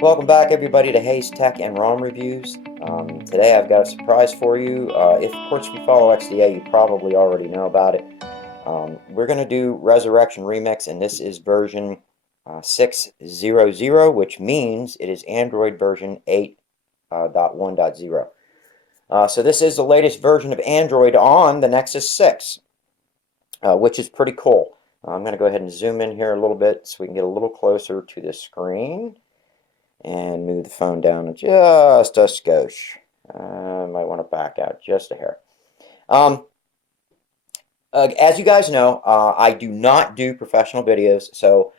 Welcome back, everybody, to Hayes Tech and ROM Reviews. Today I've got a surprise for you. Of course, if you follow XDA, you probably already know about it. We're going to do Resurrection Remix, and this is version 6.0.0, which means it is Android version 8.1.0. So this is the latest version of Android on the Nexus 6, which is pretty cool. I'm going to go ahead and zoom in here a little bit so we can get a little closer to the screen. And move the phone down just a skosh. Might want to back out just a hair. As you guys know, I do not do professional videos, so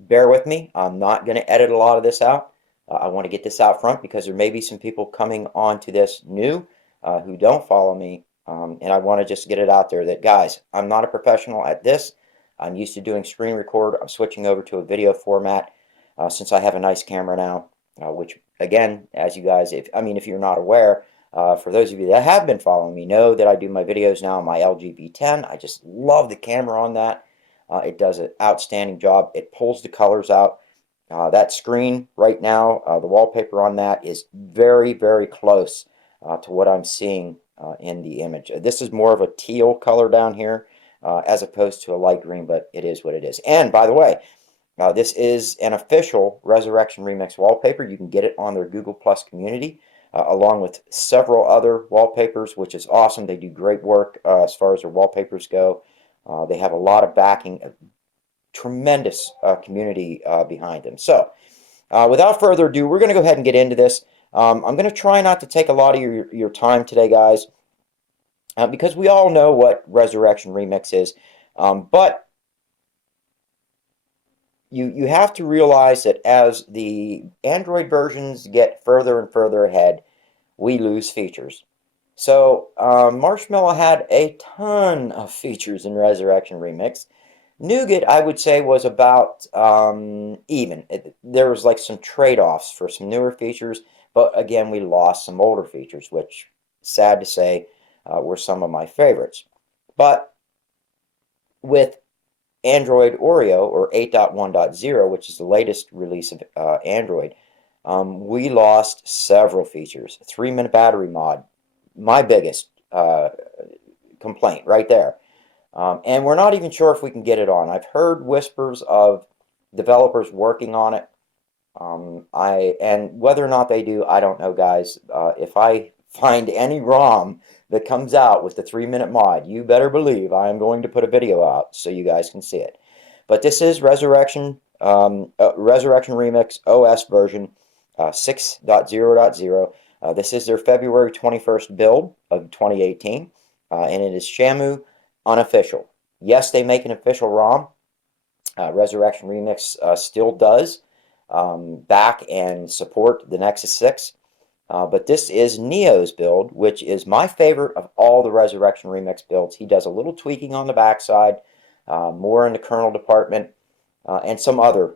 bear with me. I'm not going to edit a lot of this out. I want to get this out front because there may be some people coming onto this new who don't follow me, and I want to just get it out there that, guys, I'm not a professional at this. I'm used to doing screen record. I'm switching over to a video format. Since I have a nice camera now, which again, as you guys, if you're not aware, for those of you that have been following me, know that I do my videos now on my LG V10. I just love the camera on that. It does an outstanding job. It pulls the colors out. That screen right now, the wallpaper on that is very, very close to what I'm seeing in the image. This is more of a teal color down here as opposed to a light green, but it is what it is. And by the way, this is an official Resurrection Remix wallpaper. You can get it on their Google Pllus Community, along with several other wallpapers, which is awesome. They do great work as far as their wallpapers go. They have a lot of backing, a tremendous community behind them. So, without further ado, we're going to go ahead and get into this. I'm going to try not to take a lot of your time today, guys, because we all know what Resurrection Remix is. But you have to realize that as the Android versions get further and further ahead, we lose features. So Marshmallow had a ton of features in Resurrection Remix. Nougat, I would say, was about even. There was like some trade-offs for some newer features, but again, we lost some older features, which, sad to say, were some of my favorites. But with Android Oreo, or 8.1.0, which is the latest release of Android, we lost several features. 3-minute battery mod, my biggest complaint right there. And we're not even sure if we can get it on. I've heard whispers of developers working on it. And whether or not they do, I don't know, guys. If I find any ROM that comes out with the 3-minute mod, you better believe I am going to put a video out so you guys can see it. But this is Resurrection Remix OS version 6.0.0. This is their February 21st build of 2018, and it is Shamu unofficial. Yes, they make an official ROM. Resurrection Remix still does back and support the Nexus 6. But this is Neo's build, which is my favorite of all the Resurrection Remix builds. He does a little tweaking on the backside, more in the kernel department, and some other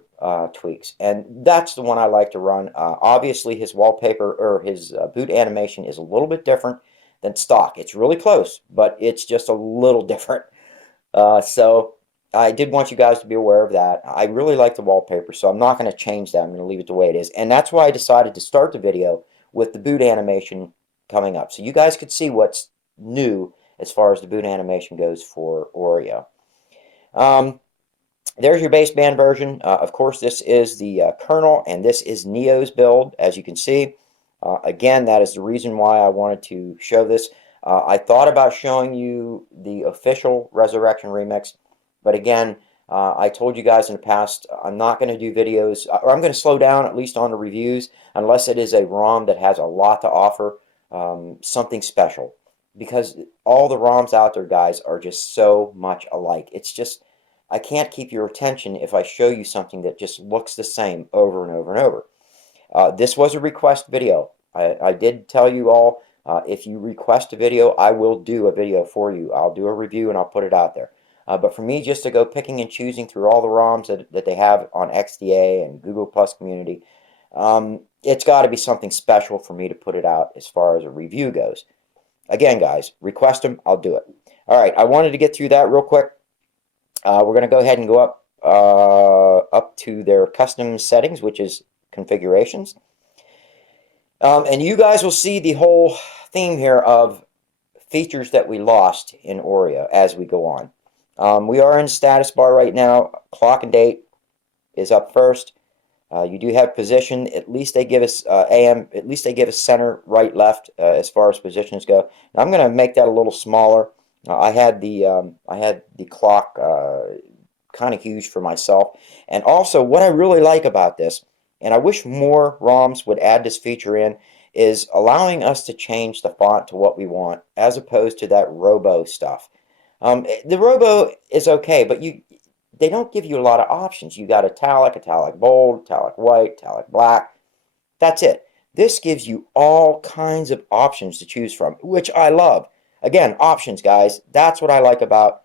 tweaks. And that's the one I like to run. Obviously, his wallpaper or his boot animation is a little bit different than stock. It's really close, but it's just a little different. So I did want you guys to be aware of that. I really like the wallpaper, so I'm not going to change that. I'm going to leave it the way it is. And that's why I decided to start the video with the boot animation coming up, so you guys could see what's new as far as the boot animation goes for Oreo. There's your baseband version. Of course, this is the kernel, and this is Neo's build, as you can see. Again, that is the reason why I wanted to show this. I thought about showing you the official Resurrection Remix, but again, I told you guys in the past, I'm not going to do videos, or I'm going to slow down at least on the reviews, unless it is a ROM that has a lot to offer, something special. Because all the ROMs out there, guys, are just so much alike. It's just, I can't keep your attention if I show you something that just looks the same over and over and over. This was a request video. I did tell you all, if you request a video, I will do a video for you. I'll do a review and I'll put it out there. But for me, just to go picking and choosing through all the ROMs that they have on XDA and Google Pllus Community, it's got to be something special for me to put it out as far as a review goes. Again, guys, request them, I'll do it. All right, I wanted to get through that real quick. We're going to go ahead and go up to their custom settings, which is configurations. And you guys will see the whole theme here of features that we lost in Oreo as we go on. We are in status bar right now. Clock and date is up first. You do have position. At least they give us AM. At least they give us center, right, left as far as positions go. Now I'm going to make that a little smaller. I had the clock kind of huge for myself. And also, what I really like about this, and I wish more ROMs would add this feature in, is allowing us to change the font to what we want, as opposed to that Robo stuff. The Robo is okay, but they don't give you a lot of options. You got italic, italic bold, italic white, italic black. That's it. This gives you all kinds of options to choose from, which I love. Again, options, guys. That's what I like about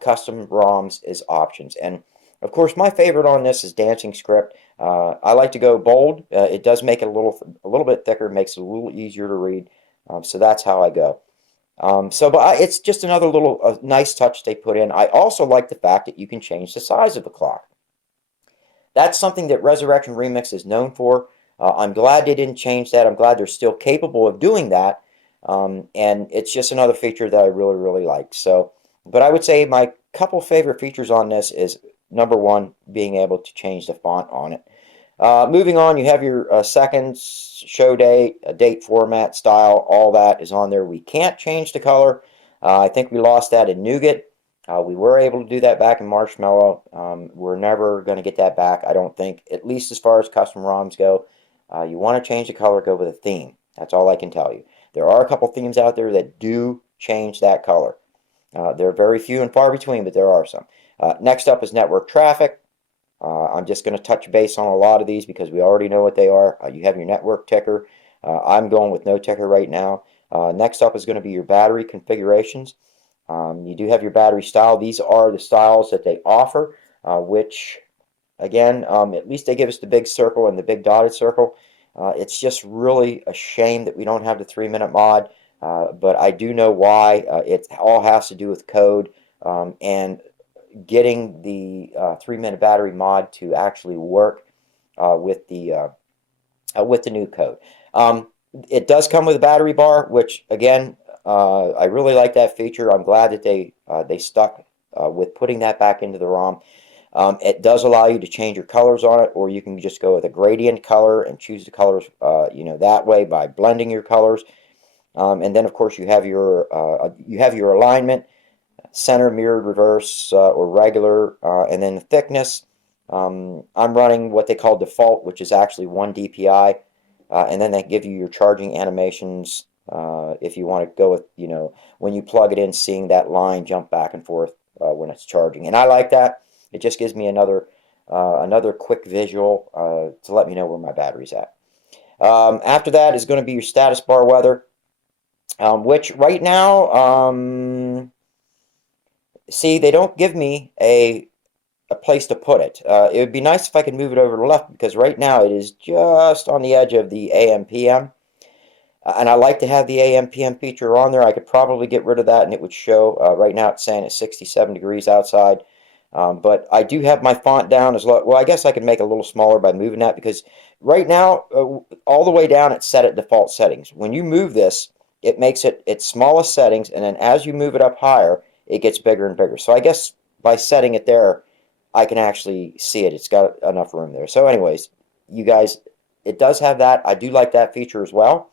custom ROMs, is options. And of course, my favorite on this is dancing script. I like to go bold. It does make it a little bit thicker, makes it a little easier to read. So that's how I go. But it's just another little nice touch they put in. I also like the fact that you can change the size of the clock. That's something that Resurrection Remix is known for. I'm glad they didn't change that. I'm glad they're still capable of doing that. And it's just another feature that I really, really like. So, but I would say my couple favorite features on this is, number one, being able to change the font on it. Moving on, you have your seconds, show date, date format, style, all that is on there. We can't change the color. I think we lost that in Nougat. We were able to do that back in Marshmallow. We're never going to get that back, I don't think, at least as far as custom ROMs go. You want to change the color, go with a theme. That's all I can tell you. There are a couple themes out there that do change that color. They're very few and far between, but there are some. Next up is network traffic. I'm just going to touch base on a lot of these because we already know what they are. You have your network ticker. I'm going with no ticker right now. Next up is going to be your battery configurations. You do have your battery style. These are the styles that they offer, which, again, at least they give us the big circle and the big dotted circle. It's just really a shame that we don't have the 3-minute mod, but I do know why. It all has to do with code and getting the 3-minute battery mod to actually work with the new code. It does come with a battery bar, which, again, I really like that feature. I'm glad that they stuck with putting that back into the ROM. It does allow you to change your colors on it, or you can just go with a gradient color and choose the colors that way by blending your colors. And then, of course, you have your alignment, center, mirrored, reverse, or regular, and then the thickness. I'm running what they call default, which is actually 1 dpi, and then they give you your charging animations if you want to go with, when you plug it in, seeing that line jump back and forth when it's charging. And I like that. It just gives me another quick visual to let me know where my battery's at. After that is going to be your status bar weather, which right now, see, they don't give me a place to put it. It would be nice if I could move it over to the left, because right now it is just on the edge of the AM/PM. And I like to have the AM/PM feature on there. I could probably get rid of that and it would show. Right now it's saying it's 67 degrees outside. But I do have my font down as low. Well, I guess I could make it a little smaller by moving that, because right now, all the way down, it's set at default settings. When you move this, it makes it its smallest settings, and then as you move it up higher, it gets bigger and bigger. So I guess by setting it there, I can actually see it. It's got enough room there. So anyways, you guys, it does have that. I do like that feature as well.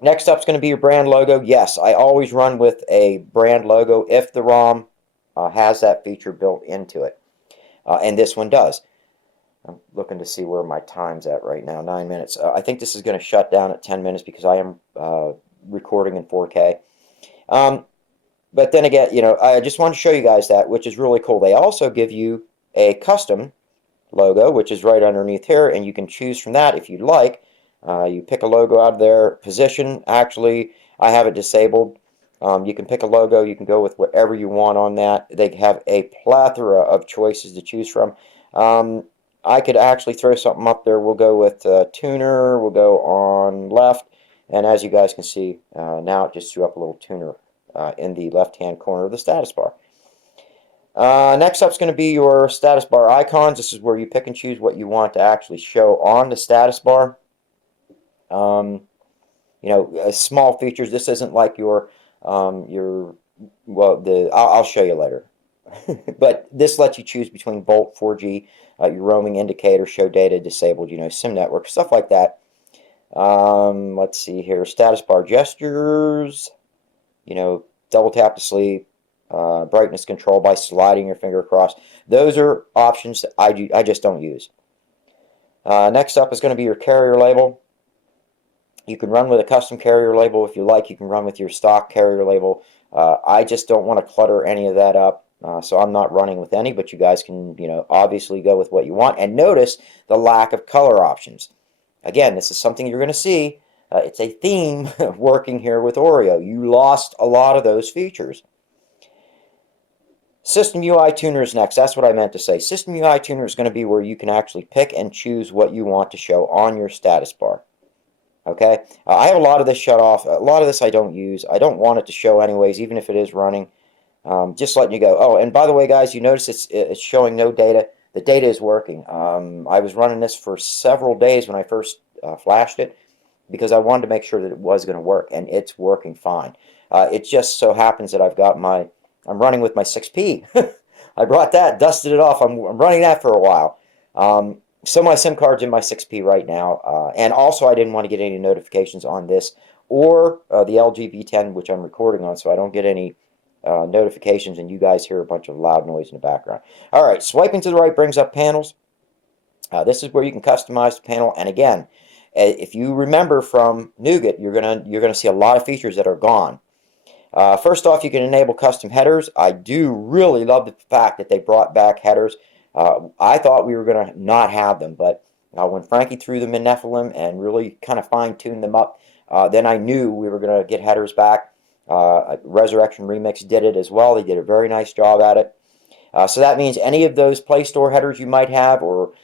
Next up is going to be your brand logo. Yes, I always run with a brand logo if the ROM has that feature built into it. And this one does. I'm looking to see where my time's at right now, 9 minutes. I think this is going to shut down at 10 minutes because I am recording in 4K. But then again, I just want to show you guys that, which is really cool. They also give you a custom logo, which is right underneath here, and you can choose from that if you'd like. You pick a logo out of there. Position, actually, I have it disabled. You can pick a logo. You can go with whatever you want on that. They have a plethora of choices to choose from. I could actually throw something up there. We'll go with tuner. We'll go on left. And as you guys can see, now it just threw up a little tuner in the left-hand corner of the status bar. Next up is going to be your status bar icons. This is where you pick and choose what you want to actually show on the status bar. You know, small features. This isn't like well, I'll show you later. But this lets you choose between Bolt, 4G, your roaming indicator, show data disabled, you know, SIM network, stuff like that. Let's see here, status bar gestures, you know, double tap to sleep, brightness control by sliding your finger across. Those are options that I just don't use. Next up is going to be your carrier label. You can run with a custom carrier label if you like. You can run with your stock carrier label. I just don't want to clutter any of that up. So I'm not running with any, but you guys can, you know, obviously go with what you want. And notice the lack of color options. Again, this is something you're going to see. It's a theme working here with Oreo. You lost a lot of those features. System UI Tuner is next. That's what I meant to say. System UI Tuner is going to be where you can actually pick and choose what you want to show on your status bar. Okay, I have a lot of this shut off. A lot of this I don't use. I don't want it to show anyways, even if it is running. Just letting you go. Oh, and by the way, guys, you notice it's showing no data. The data is working. I was running this for several days when I first flashed it because I wanted to make sure that it was going to work, and it's working fine. It just so happens that I'm running with my 6P. I brought that, dusted it off. I'm running that for a while. So my SIM card's in my 6P right now, and also I didn't want to get any notifications on this or the LG V10, which I'm recording on, so I don't get any notifications and you guys hear a bunch of loud noise in the background. All right, swiping to the right brings up panels. This is where you can customize the panel, and again, if you remember from Nougat, you're gonna see a lot of features that are gone. First off, you can enable custom headers. I do really love the fact that they brought back headers. I thought we were going to not have them, but when Frankie threw them in Nephilim and really kind of fine-tuned them up, then I knew we were going to get headers back. Resurrection Remix did it as well. They did a very nice job at it. So that means any of those Play Store headers you might have, or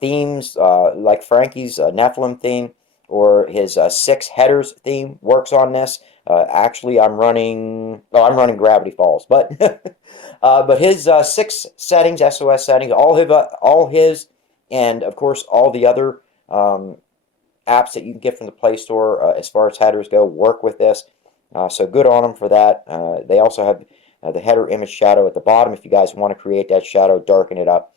themes like Frankie's Nephilim theme, or his 6 headers theme works on this. Actually, I'm running Gravity Falls, but but his 6 settings, SOS settings, all his, and of course all the other apps that you can get from the Play Store as far as headers go work with this. So good on them for that. They also have the header image shadow at the bottom. If you guys want to create that shadow, darken it up,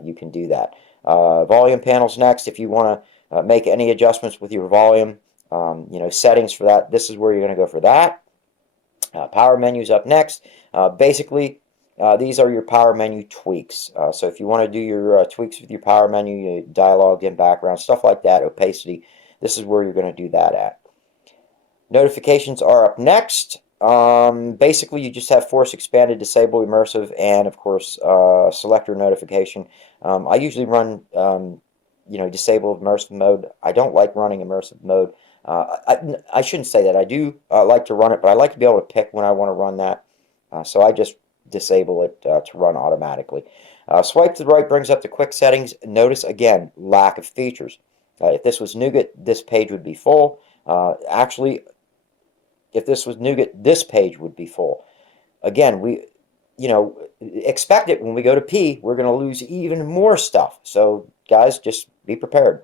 you can do that. Volume panels next. If you want to make any adjustments with your volume, you know, settings for that, this is where you're going to go for that. Power menus up next. Basically, these are your power menu tweaks. So if you want to do your tweaks with your power menu, your dialogue in background, stuff like that, opacity, this is where you're going to do that at. Notifications are up next. Basically, you just have force expanded, disable, immersive, and of course, selector notification. I usually run, you know, disable immersive mode. I don't like running immersive mode. I shouldn't say that. I do like to run it, but I like to be able to pick when I want to run that. So I just disable it to run automatically. Swipe to the right brings up the quick settings. Notice, again, lack of features. If this was Nougat, this page would be full. Actually, if this was Nougat, this page would be full. Again, you know, expect it when we go to P, we're going to lose even more stuff. So, guys, just be prepared.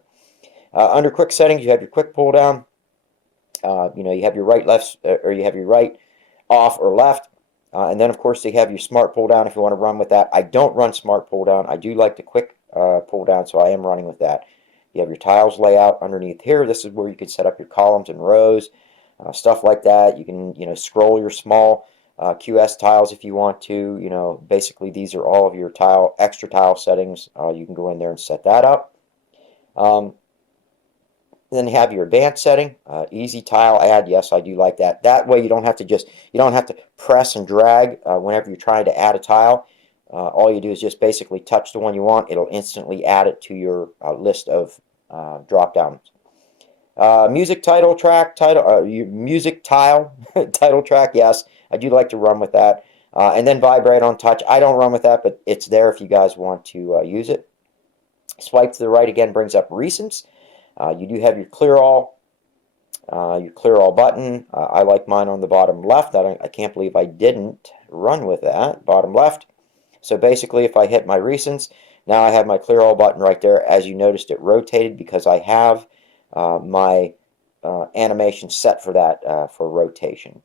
Under quick settings, you have your quick pull down. You know, you have your right, left, or you have your right, off, or left. And then, of course, you have your smart pull down if you want to run with that. I don't run smart pull down. I do like the quick pull down, so I am running with that. You have your tiles layout underneath here. This is where you can set up your columns and rows, stuff like that. You can, you know, scroll your small QS tiles if you want to. You know, basically these are all of your extra tile settings. You can go in there and set that up. Then you have your advanced setting, easy tile add. Yes, I do like that. That way you don't have to press and drag whenever you're trying to add a tile. All you do is just basically touch the one you want. It'll instantly add it to your list of drop downs. Music title track, music tile, title track, yes, I do like to run with that. And then vibrate on touch. I don't run with that, but it's there if you guys want to use it. Swipe to the right again brings up recents. You do have your clear all button. I like mine on the bottom left. I can't believe I didn't run with that. Bottom left. So basically, if I hit my recents, now I have my clear all button right there. As you noticed, it rotated because I have my animation set for that for rotation,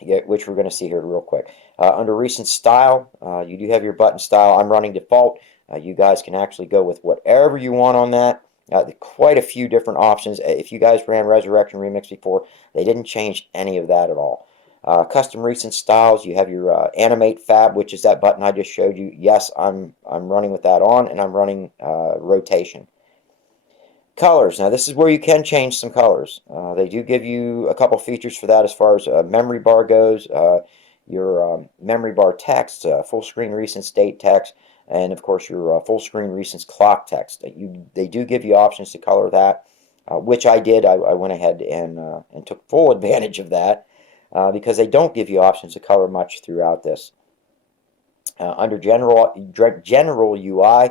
which we're going to see here real quick. Under recent style, you do have your button style. I'm running default. You guys can actually go with whatever you want on that. Quite a few different options. If you guys ran Resurrection Remix before, they didn't change any of that at all. Custom recent styles, you have your animate fab, which is that button I just showed you. Yes, I'm running with that on, and I'm running rotation. Colors. Now this is where you can change some colors. They do give you a couple features for that as far as memory bar goes. Your memory bar text, full screen recent state text, and of course your full screen recent clock text. They do give you options to color that, which I did. I went ahead and took full advantage of that because they don't give you options to color much throughout this. Under general UI,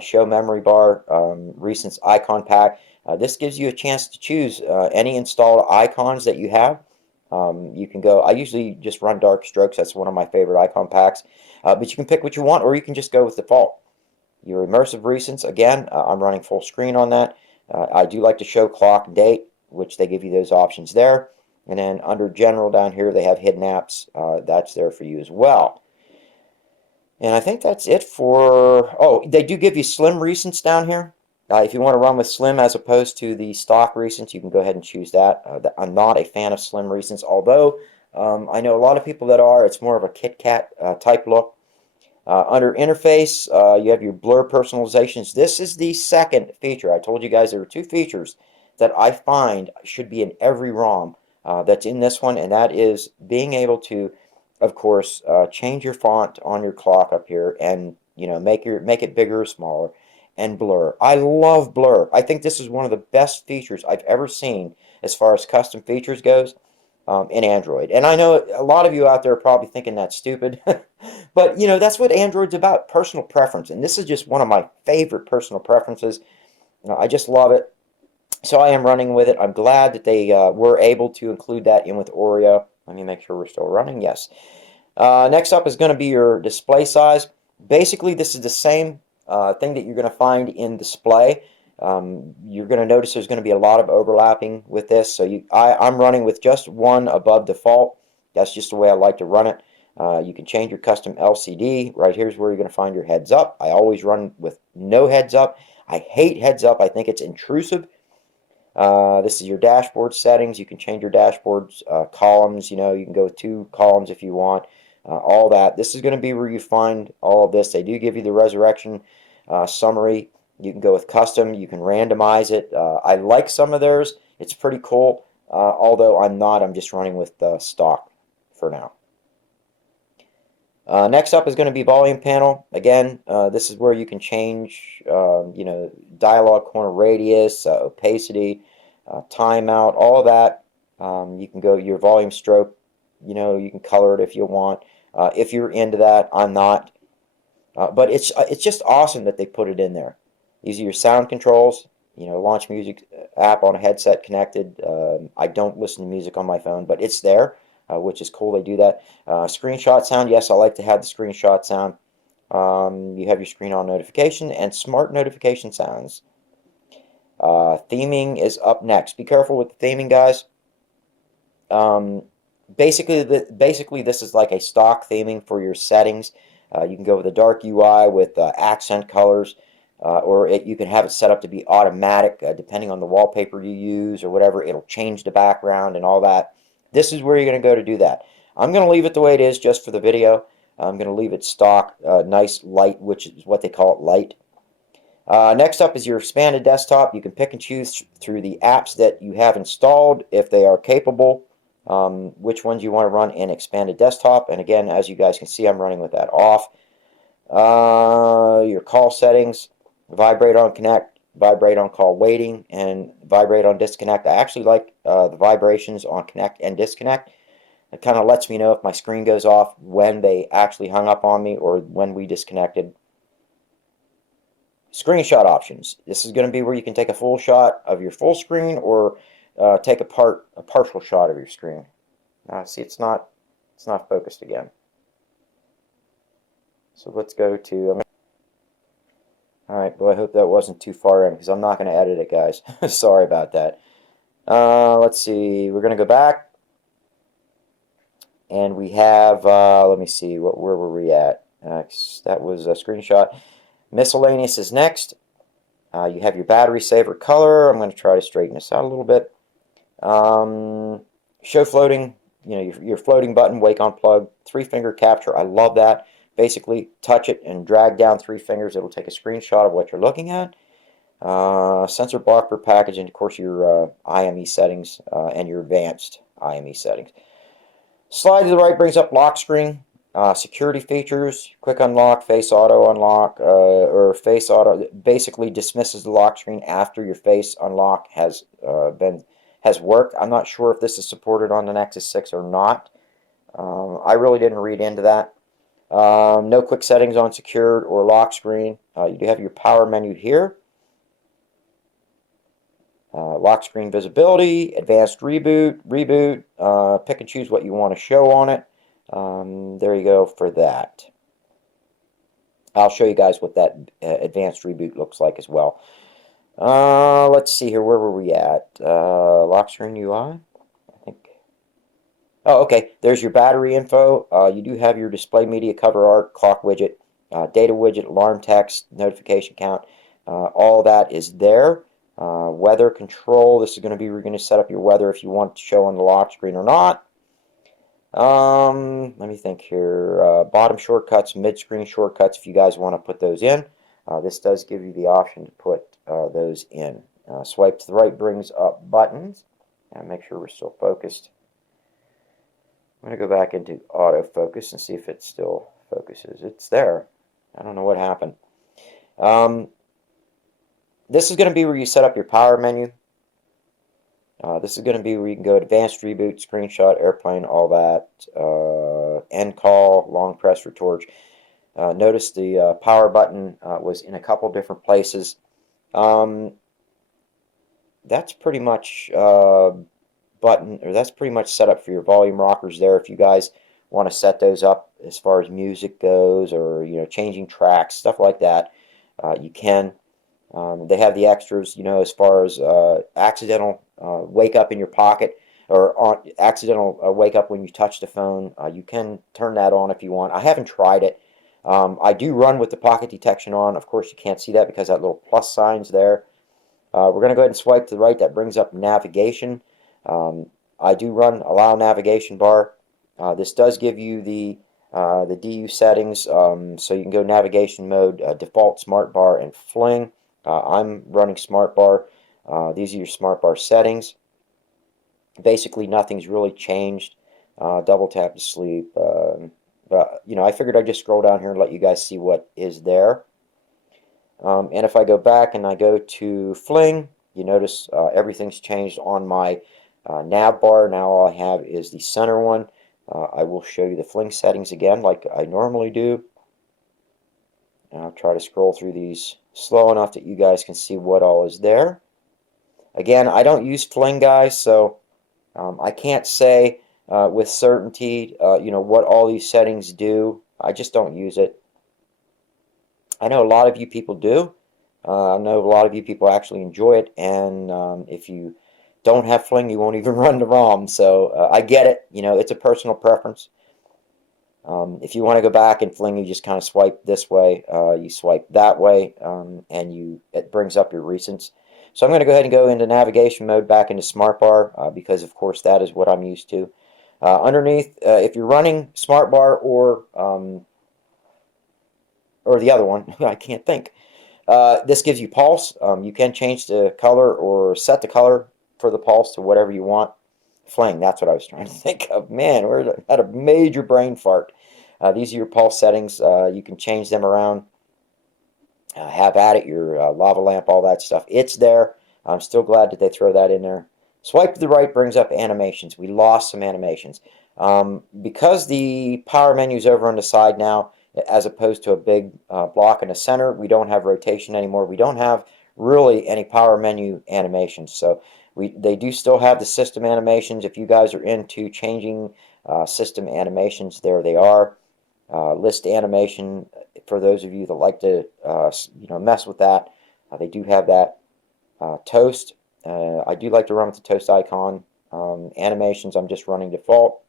show memory bar, recents icon pack. This gives you a chance to choose any installed icons that you have. You can go, I usually just run dark strokes. That's one of my favorite icon packs. But you can pick what you want, or you can just go with default. Your immersive recents, again, I'm running full screen on that. I do like to show clock and date, which they give you those options there. And then under general down here, they have hidden apps. That's there for you as well. And I think that's it for, oh, they do give you slim recents down here. If you want to run with slim as opposed to the stock recents, you can go ahead and choose that. I'm not a fan of slim recents, although I know a lot of people that are. It's more of a Kit Kat type look. Under interface, you have your blur personalizations. This is the second feature. I told you guys there were two features that I find should be in every ROM that's in this one, and that is being able to, of course, change your font on your clock up here, and make it bigger or smaller, and blur. I love blur. I think this is one of the best features I've ever seen as far as custom features goes in Android. And I know a lot of you out there are probably thinking that's stupid, but that's what Android's about, personal preference. And this is just one of my favorite personal preferences. I just love it. So I am running with it. I'm glad that they were able to include that in with Oreo. Let me make sure we're still running. Yes. Next up is going to be your display size. Basically, this is the same thing that you're going to find in display. You're going to notice there's going to be a lot of overlapping with this. So I'm running with just one above default. That's just the way I like to run it. You can change your custom LCD. Right here's where you're going to find your heads up. I always run with no heads up. I hate heads up. I think it's intrusive. This is your dashboard settings. You can change your dashboard's columns. You can go with 2 columns if you want. All that. This is going to be where you find all of this. They do give you the resurrection summary. You can go with custom. You can randomize it. I like some of theirs. It's pretty cool. Although I'm not. I'm just running with stock for now. Next up is going to be volume panel. Again, this is where you can change, dialog corner radius, opacity, timeout, all that. You can go your volume stroke. You can color it if you want. If you're into that, I'm not. But it's just awesome that they put it in there. These are your sound controls. Launch music app on a headset connected. I don't listen to music on my phone, but it's there. Which is cool. They do that. Screenshot sound. Yes, I like to have the screenshot sound. You have your screen on notification and smart notification sounds. Theming is up next. Be careful with the theming, guys. Basically, this is like a stock theming for your settings. You can go with a dark UI with accent colors, or you can have it set up to be automatic depending on the wallpaper you use or whatever. It'll change the background and all that. This is where you're going to go to do that. I'm going to leave it the way it is just for the video. I'm going to leave it stock, nice light, which is what they call it, light. Next up is your expanded desktop. You can pick and choose through the apps that you have installed, if they are capable, which ones you want to run in expanded desktop. And again, as you guys can see, I'm running with that off. Your call settings, vibrate on connect, vibrate on call waiting, and vibrate on disconnect. I actually like the vibrations on connect and disconnect. It kind of lets me know if my screen goes off when they actually hung up on me or when we disconnected. Screenshot options. This is going to be where you can take a full shot of your full screen or take a partial shot of your screen. See, it's not focused again. So let's go to, alright, well I hope that wasn't too far in because I'm not going to edit it, guys. Sorry about that. Let's see, we're going to go back and we have, let me see, where were we at? That was a screenshot. Miscellaneous is next. You have your battery saver color. I'm going to try to straighten this out a little bit. Show floating, your floating button, wake on plug, 3-finger capture. I love that. Basically, touch it and drag down 3 fingers. It'll take a screenshot of what you're looking at. Sensor block per package, and of course your IME settings and your advanced IME settings. Slide to the right brings up lock screen. Security features, quick unlock, face auto unlock, or face auto basically dismisses the lock screen after your face unlock has worked. I'm not sure if this is supported on the Nexus 6 or not. I really didn't read into that. No quick settings on secured or lock screen. You do have your power menu here. Lock screen visibility, advanced reboot, pick and choose what you want to show on it. There you go for that. I'll show you guys what that advanced reboot looks like as well. Let's see here. Where were we at? Lock screen UI, I think. Oh, okay. There's your battery info. You do have your display media cover art, clock widget, data widget, alarm text, notification count. All that is there. Weather control. This is going to be, we're going to set up your weather if you want to show on the lock screen or not. Let me think here. Bottom shortcuts, mid-screen shortcuts, if you guys want to put those in. This does give you the option to put those in. Swipe to the right brings up buttons. And make sure we're still focused. I'm going to go back into autofocus and see if it still focuses. It's there. I don't know what happened. This is going to be where you set up your power menu. This is going to be where you can go advanced reboot, screenshot, airplane, all that, end call, long press for torch. Notice the power button was in a couple different places. That's pretty much that's pretty much set up for your volume rockers there. If you guys want to set those up as far as music goes, or changing tracks, stuff like that, you can. They have the extras, as far as accidental wake up in your pocket, or accidental wake up when you touch the phone. You can turn that on if you want. I haven't tried it. I do run with the pocket detection on. Of course, you can't see that because that little plus sign's there. We're going to go ahead and swipe to the right. That brings up navigation. I do run allow navigation bar. This does give you the DU settings, so you can go navigation mode, default smart bar, and fling. I'm running smart bar. These are your smart bar settings. Basically, nothing's really changed. Double tap to sleep. But I figured I'd just scroll down here and let you guys see what is there. And if I go back and I go to fling, you notice everything's changed on my nav bar. Now all I have is the center one. I will show you the fling settings again like I normally do. And I'll try to scroll through these slow enough that you guys can see what all is there. Again, I don't use fling, guys, so I can't say with certainty what all these settings do. I just don't use it. I know a lot of you people do. I know a lot of you people actually enjoy it, and if you don't have fling, you won't even run the ROM. So I get it. It's a personal preference. If you want to go back and fling, you just kind of swipe this way, you swipe that way, and it brings up your recents. So I'm going to go ahead and go into navigation mode, back into smart bar, because of course that is what I'm used to. Underneath, if you're running smart bar or the other one, I can't think. This gives you pulse. You can change the color or set the color for the pulse to whatever you want. Fling, that's what I was trying to think of. Man, I had a major brain fart. These are your pulse settings. You can change them around. Have at it, your lava lamp, all that stuff. It's there. I'm still glad that they throw that in there. Swipe to the right brings up animations. We lost some animations. Because the power menu is over on the side now, as opposed to a big block in the center, we don't have rotation anymore. We don't have really any power menu animations. So they do still have the system animations. If you guys are into changing system animations, there they are. list animation for those of you that like to mess with that. They do have that. Toast, I do like to run with the toast icon. Animations, I'm just running default.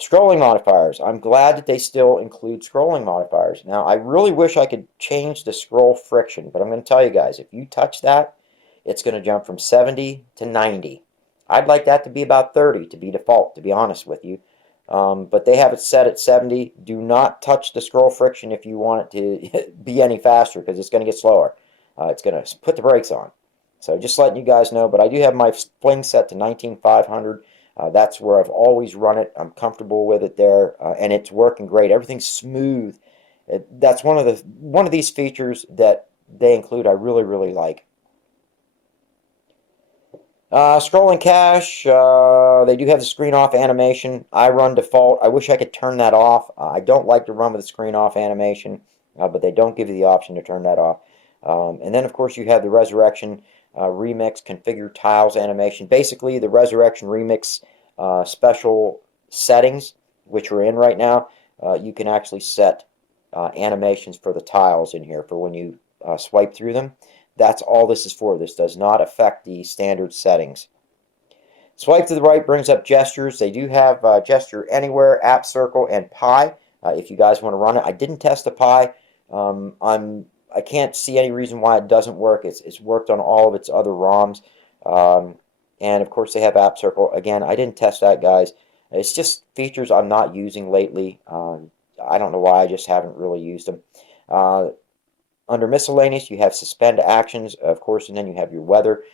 Scrolling modifiers, I'm glad that they still include scrolling modifiers. Now, I really wish I could change the scroll friction, but I'm going to tell you guys, if you touch that, it's going to jump from 70 to 90. I'd like that to be about 30 to be default, to be honest with you. But they have it set at 70. Do not touch the scroll friction if you want it to be any faster, because it's going to get slower. It's going to put the brakes on. So just letting you guys know, but I do have my fling set to 19,500. That's where I've always run it. I'm comfortable with it there, and it's working great. Everything's smooth. That's one of these features that they include. I really, really like. Scrolling cache, they do have the screen off animation. I run default. I wish I could turn that off. I don't like to run with the screen off animation, but they don't give you the option to turn that off. And then, of course, you have the Resurrection Remix Configure Tiles animation. Basically, the Resurrection Remix special settings, which we're in right now, you can actually set animations for the tiles in here for when you swipe through them. That's all this is for. This does not affect the standard settings. Swipe to the right brings up gestures. They do have gesture anywhere, app circle, and pie. If you guys want to run it, I didn't test the pie. I can't see any reason why it doesn't work. It's worked on all of its other ROMs, and of course they have app circle. Again, I didn't test that, guys. It's just features I'm not using lately. I don't know why. I just haven't really used them. Under miscellaneous, you have suspend actions, of course, and then you have your weather.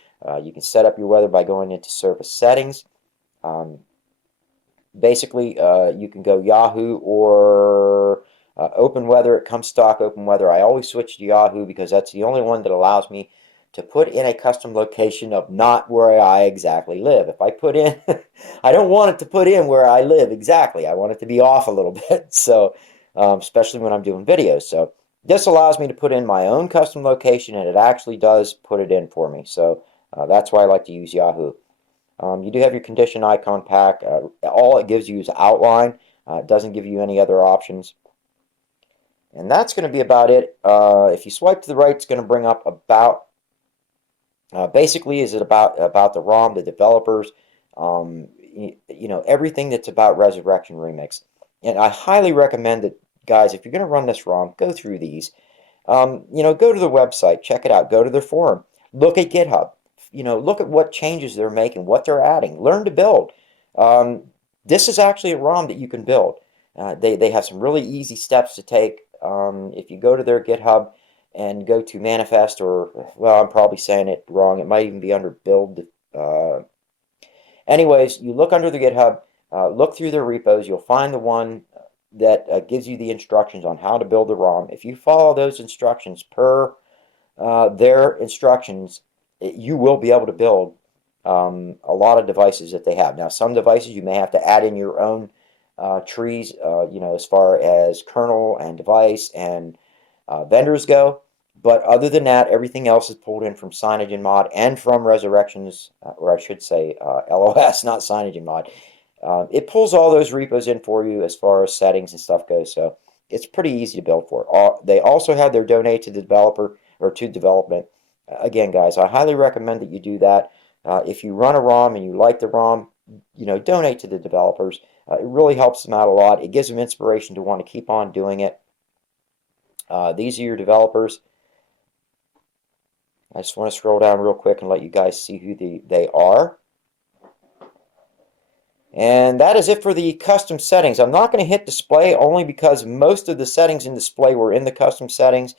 You can set up your weather by going into service settings. Basically, you can go Yahoo or Open Weather. It comes stock Open Weather. I always switch to Yahoo because that's the only one that allows me to put in a custom location of not where I exactly live. If I put in, I don't want it to put in where I live exactly. I want it to be off a little bit. So, especially when I'm doing videos. So this allows me to put in my own custom location, and it actually does put it in for me. So that's why I like to use Yahoo. You do have your condition icon pack. All it gives you is outline. It doesn't give you any other options. And that's going to be about it. If you swipe to the right, it's going to bring up about, basically, is it about the ROM, the developers, everything that's about Resurrection Remix. And I highly recommend that, guys, if you're going to run this ROM, go through these. Go to the website, check it out, go to their forum, look at GitHub, look at what changes they're making, what they're adding, learn to build. This is actually a ROM that you can build. They have some really easy steps to take. If you go to their GitHub and go to manifest, or, well, I'm probably saying it wrong. It might even be under build. Anyways, you look under the GitHub, look through their repos. You'll find the one that gives you the instructions on how to build the ROM. If you follow those instructions per their instructions, you will be able to build a lot of devices that they have. Now, some devices you may have to add in your own trees, as far as kernel and device and vendors go. But other than that, everything else is pulled in from CyanogenMod and from Resurrections, or I should say LOS, not CyanogenMod. It pulls all those repos in for you as far as settings and stuff goes. So it's pretty easy to build for. They also have their donate to the developer or to development. Again, guys, I highly recommend that you do that. If you run a ROM and you like the ROM, donate to the developers. It really helps them out a lot. It gives them inspiration to want to keep on doing it. These are your developers. I just want to scroll down real quick and let you guys see who they are. And that is it for the custom settings. I'm not going to hit display only because most of the settings in display were in the custom settings.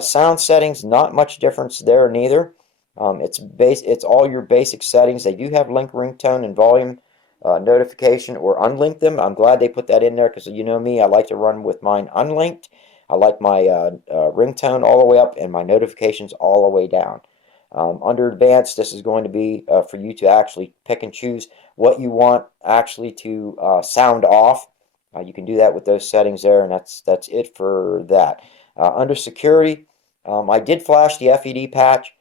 Sound settings, not much difference there neither. It's all your basic settings. They do have link ringtone and volume notification, or unlink them. I'm glad they put that in there because you know me, I like to run with mine unlinked. I like my ringtone all the way up and my notifications all the way down. Under advanced, this is going to be for you to actually pick and choose what you want actually to sound off. You can do that with those settings there, and that's it for that. Under security, I did flash the FED patch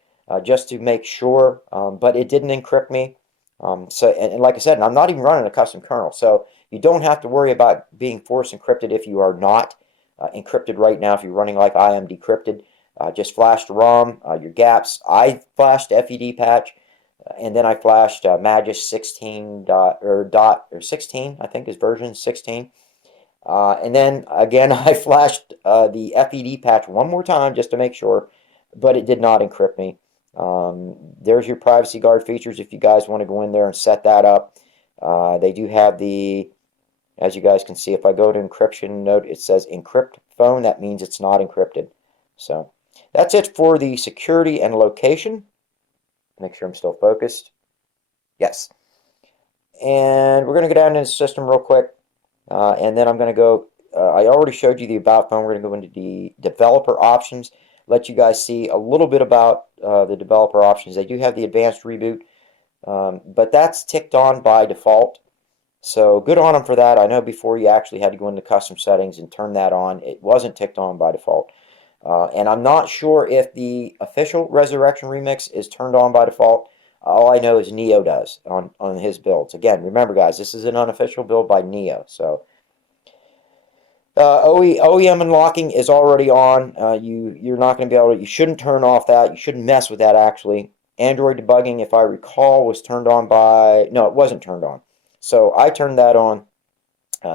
just to make sure, but it didn't encrypt me. And like I said, and I'm not even running a custom kernel, so you don't have to worry about being force encrypted if you are not encrypted right now. If you're running like I am decrypted, just flash the ROM, your gaps. I flashed FED patch, and then I flashed Magis 16 or 16, I think is version 16. And then again, I flashed the FED patch one more time just to make sure, but it did not encrypt me. There's your privacy guard features if you guys want to go in there and set that up. They do have the, as you guys can see, if I go to encryption note, it says encrypt phone. That means it's not encrypted. So that's it for the security and location. Make sure I'm still focused. Yes. And we're going to go down into the system real quick. And then I'm going to go, I already showed you the About phone. We're going to go into the developer options, let you guys see a little bit about the developer options. They do have the advanced reboot, but that's ticked on by default. So good on them for that. I know before you actually had to go into custom settings and turn that on. It wasn't ticked on by default. And I'm not sure if the official Resurrection Remix is turned on by default. All I know is Neo does on his builds. Again, remember guys, this is an unofficial build by Neo. So OEM unlocking is already on. You're not going to be able to, you shouldn't turn off that. You shouldn't mess with that actually. Android debugging, if I recall, was turned on by, no, it wasn't turned on. So I turned that on.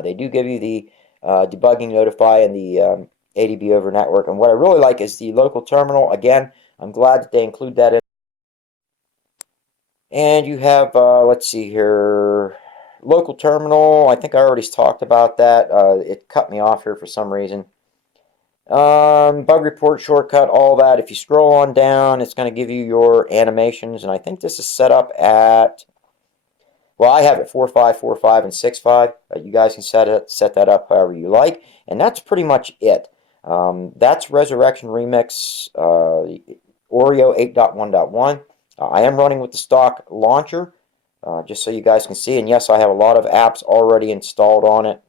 They do give you the debugging notify and the ADB over network. And what I really like is the local terminal. Again, I'm glad that they include that in. And you have, let's see here, local terminal. I think I already talked about that. It cut me off here for some reason. Bug report shortcut, all that. If you scroll on down, it's going to give you your animations. And I think this is set up at, well, I have it 4.5, 4.5, and 6.5. You guys can set that up however you like. And that's pretty much it. That's Resurrection Remix Oreo 8.1.1. I am running with the stock launcher, just so you guys can see. And yes, I have a lot of apps already installed on it.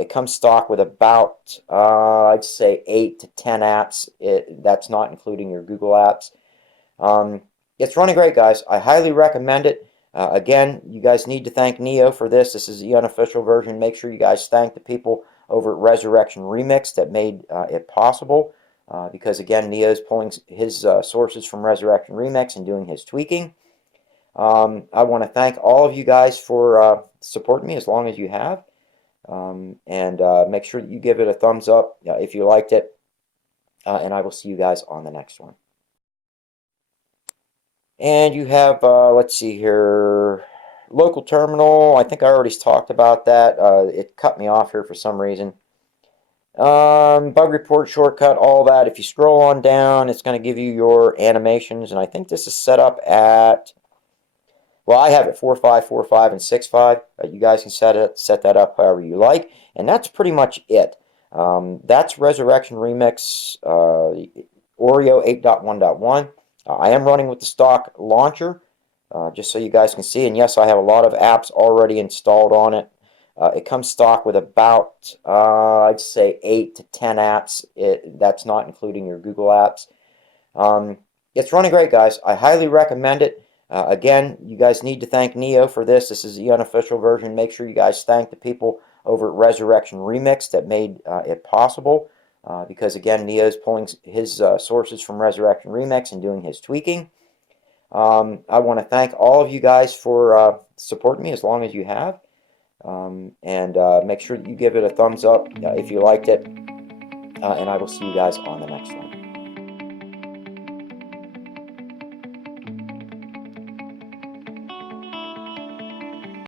It comes stock with about, I'd say, 8 to 10 apps. That's not including your Google apps. It's running great, guys. I highly recommend it. Again, you guys need to thank Neo for this. This is the unofficial version. Make sure you guys thank the people over at Resurrection Remix that made it possible. Because again, Neo's pulling his sources from Resurrection Remix and doing his tweaking. I want to thank all of you guys for supporting me as long as you have. And make sure that you give it a thumbs up if you liked it. And I will see you guys on the next one. And you have, let's see here, local terminal. I think I already talked about that. It cut me off here for some reason. Bug report shortcut, all that. If you scroll on down, it's going to give you your animations. And I think this is set up at, well, I have it 4.5, 4.5, and 6.5. You guys can set that up however you like. And that's pretty much it. That's Resurrection Remix Oreo 8.1.1. I am running with the stock launcher, just so you guys can see. And yes, I have a lot of apps already installed on it. It comes stock with about, I'd say, 8 to 10 apps. That's not including your Google apps. It's running great, guys. I highly recommend it. Again, you guys need to thank Neo for this. This is the unofficial version. Make sure you guys thank the people over at Resurrection Remix that made it possible. Because again, Neo's pulling his sources from Resurrection Remix and doing his tweaking. I want to thank all of you guys for supporting me as long as you have. And make sure that you give it a thumbs up if you liked it. And I will see you guys on the next one.